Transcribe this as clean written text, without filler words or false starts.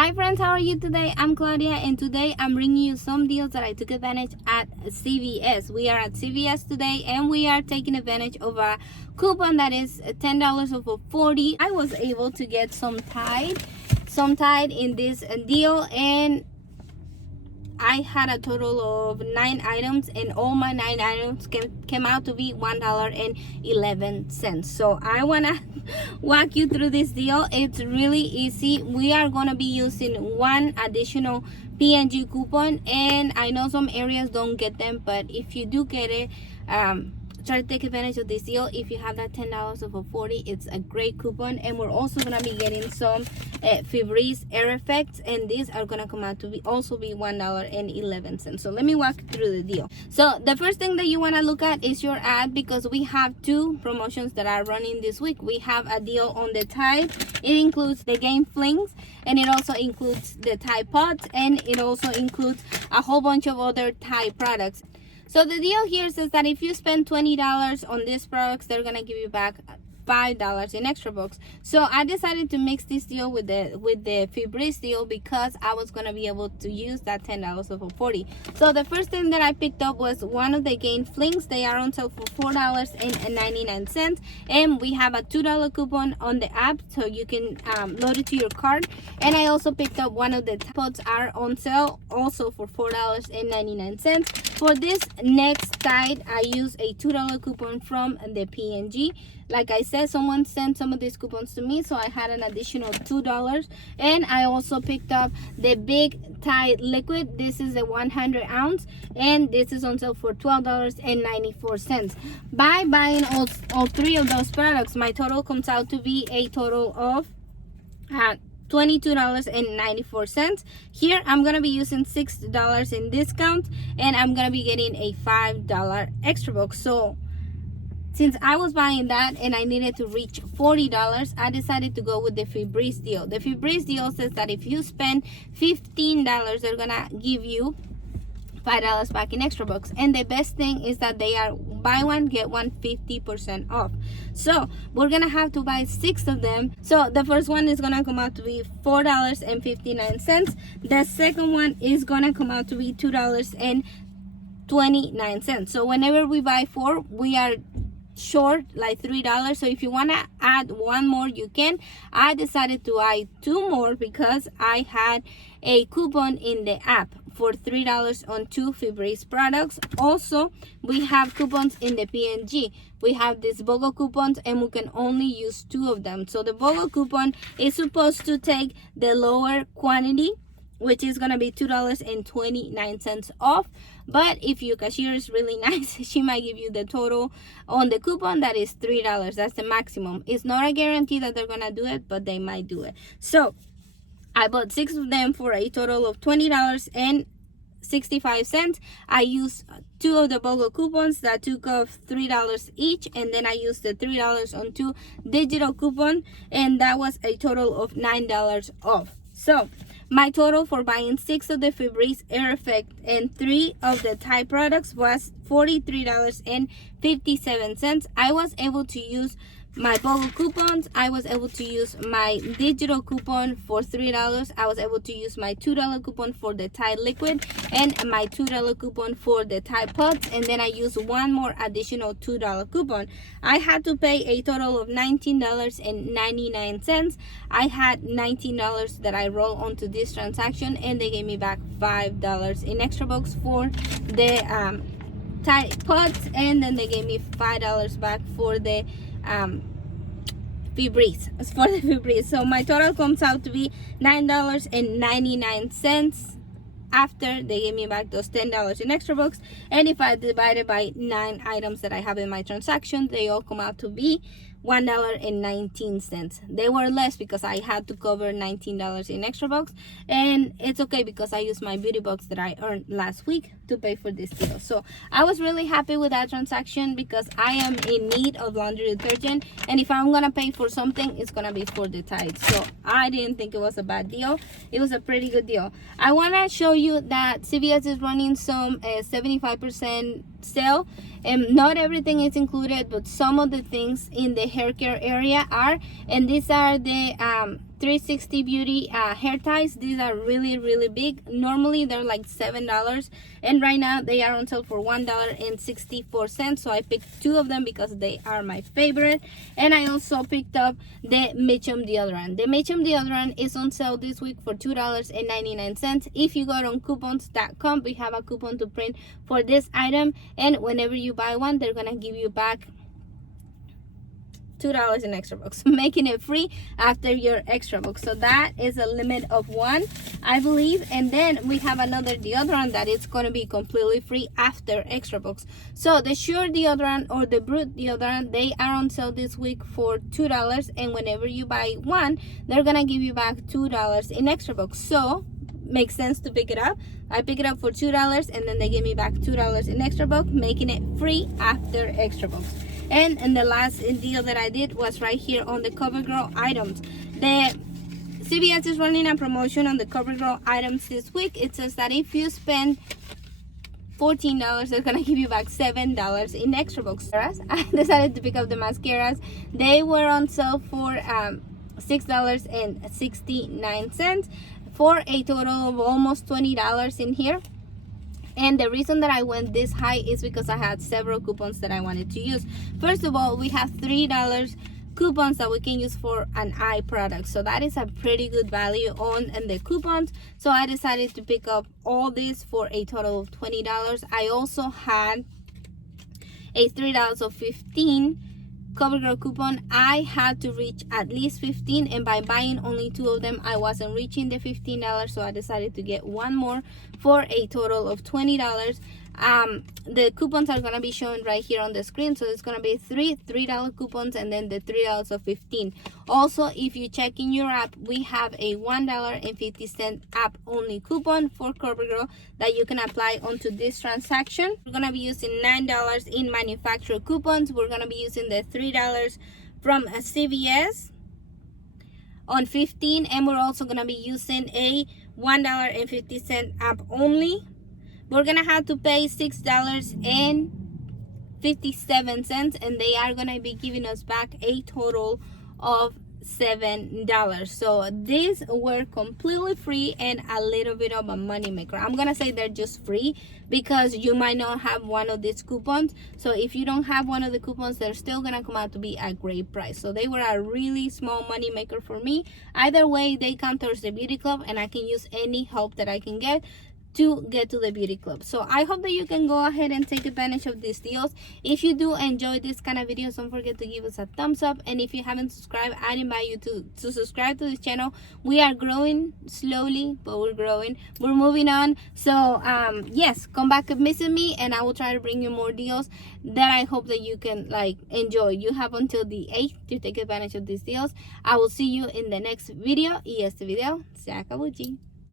Hi friends, how are you today? I'm Claudia and today I'm bringing you some deals that I took advantage at CVS. We are at CVS today and we are taking advantage of a coupon that is $10 off of 40. I was able to get some Tide in this deal, and I had a total of 9 items, and all my 9 items came out to be $1.11. So I want to walk you through this deal. It's really easy. We are going to be using one additional P&G coupon, and I know some areas don't get them, but if you do get it, try to take advantage of this deal. If you have that $10 off of 40, it's a great coupon. And we're also going to be getting some Febreze air effects, and these are going to come out to be also be $1.11. So let me walk you through the deal. So the first thing that you want to look at is your ad, because we have 2 promotions that are running this week. We have a deal on the Tide. It includes the Game Flings, and it also includes the Tide Pods, and it also includes a whole bunch of other Tide products. So the deal here says that if you spend $20 on these products, they're gonna give you back $5 in extra bucks. So I decided to mix this deal with the Febreze deal because I was gonna be able to use that $10 off of 40. So the first thing that I picked up was one of the Gain Flings. They are on sale for $4.99, and we have a $2 coupon on the app, so you can load it to your card. And I also picked up one of the pods are on sale also for $4.99. For this next Tide, I use a $2 coupon from the P&G. Like I said, someone sent some of these coupons to me, so I had an additional $2. And I also picked up the big Tide liquid. This is a 100 ounce, and this is on sale for $12.94. By buying all 3 of those products, my total comes out to be a total of $22.94. Here I'm gonna be using $6 in discount, and I'm gonna be getting a $5 extra box. So since I was buying that and I needed to reach $40, I decided to go with the Febreze deal. The Febreze deal says that if you spend $15, they're gonna give you $5 back in extra bucks. And the best thing is that they are buy one get one 50% off. So we're gonna have to buy 6 of them. So the first one is gonna come out to be $4.59. The second one is gonna come out to be $2.29. So whenever we buy 4, we are short like $3. So if you want to add one more, you can. I decided to buy 2 more because I had a coupon in the app for $3 on 2 Febreze products. Also, we have coupons in the P&G. We have these BOGO coupons, and we can only use 2 of them. So the BOGO coupon is supposed to take the lower quantity, which is gonna be $2.29 off. But if your cashier is really nice, she might give you the total on the coupon that is $3. That's the maximum. It's not a guarantee that they're gonna do it, but they might do it. So I bought 6 of them for a total of $20.65. I used 2 of the BOGO coupons that took off $3 each, and then I used the $3 on 2 digital coupon, and that was a total of $9 off. So my total for buying 6 of the Febreze Air Effect and 3 of the Tide products was $43.57. I was able to use my BOGO coupons. I was able to use my digital coupon for $3. I was able to use my $2 coupon for the Tide liquid and my $2 coupon for the Tide pods, and then I used one more additional $2 coupon. I had to pay a total of $19.99. I had $19 that I rolled onto this transaction, and they gave me back $5 in extra bucks for the Tide pods, and then they gave me $5 back for the Febreze. So my total comes out to be $9.99 after they gave me back those $10 in extra bucks. And if I divide it by 9 items that I have in my transaction, they all come out to be $1.19. They were less because I had to cover $19 in extra bucks, and it's okay because I used my beauty box that I earned last week to pay for this deal. So I was really happy with that transaction because I am in need of laundry detergent, and if I'm gonna pay for something, it's gonna be for the Tide. So I didn't think it was a bad deal. It was a pretty good deal. I want to show you that CVS is running some 75% sale, and not everything is included, but some of the things in the hair care area are, and these are the 360 Beauty hair ties. These are really big. Normally they're like $7, and right now they are on sale for $1.64. So I picked 2 of them because they are my favorite. And I also picked up the Mitchum deodorant. The Mitchum deodorant is on sale this week for $2.99. If you go on coupons.com, we have a coupon to print for this item, and whenever you buy one, they're gonna give you back $2 in extra bucks, making it free after your extra bucks. So that is a limit of 1, I believe. And then we have another deodorant that is going to be completely free after extra bucks. So the Sure deodorant or the Brute deodorant, they are on sale this week for $2, and whenever you buy one, they're gonna give you back $2 in extra bucks. So makes sense to pick it up. I pick it up for $2, and then they give me back $2 in extra bucks, making it free after extra bucks. And the last deal that I did was right here on the CoverGirl items. The CVS is running a promotion on the CoverGirl items this week. It says that if you spend $14, they're gonna give you back $7 in extra bucks. I decided to pick up the mascaras. They were on sale for $6.69 for a total of almost $20 in here. And the reason that I went this high is because I had several coupons that I wanted to use. First of all, we have $3 coupons that we can use for an eye product. So that is a pretty good value on the coupons. So I decided to pick up all these for a total of $20. I also had a $3 of 15 CoverGirl coupon. I had to reach at least 15, and by buying only 2 of them, I wasn't reaching the $15. So I decided to get one more for a total of $20. The coupons are gonna be shown right here on the screen. So it's gonna be $3 coupons, and then the $3 of 15. Also, if you check in your app, we have a $1.50 app only coupon for CoverGirl that you can apply onto this transaction. We're gonna be using $9 in manufacturer coupons. We're gonna be using the $3 from CVS on 15, and we're also gonna be using a $1.50 app only. We're gonna have to pay $6.57, and they are gonna be giving us back a total of $7. So these were completely free and a little bit of a money maker. I'm gonna say they're just free because you might not have one of these coupons. So if you don't have one of the coupons, they're still gonna come out to be a great price. So they were a really small money maker for me. Either way, they count towards the beauty club, and I can use any help that I can get to get to the beauty club. So I hope that you can go ahead and take advantage of these deals. If you do enjoy this kind of videos, don't forget to give us a thumbs up, and if you haven't subscribed, I invite you to subscribe to this channel. We are growing slowly, but we're growing, we're moving on. So yes, come back and visit me, and I will try to bring you more deals that I hope that you can like enjoy. You have until the 8th to take advantage of these deals. I will see you in the next video, y este video se acabó.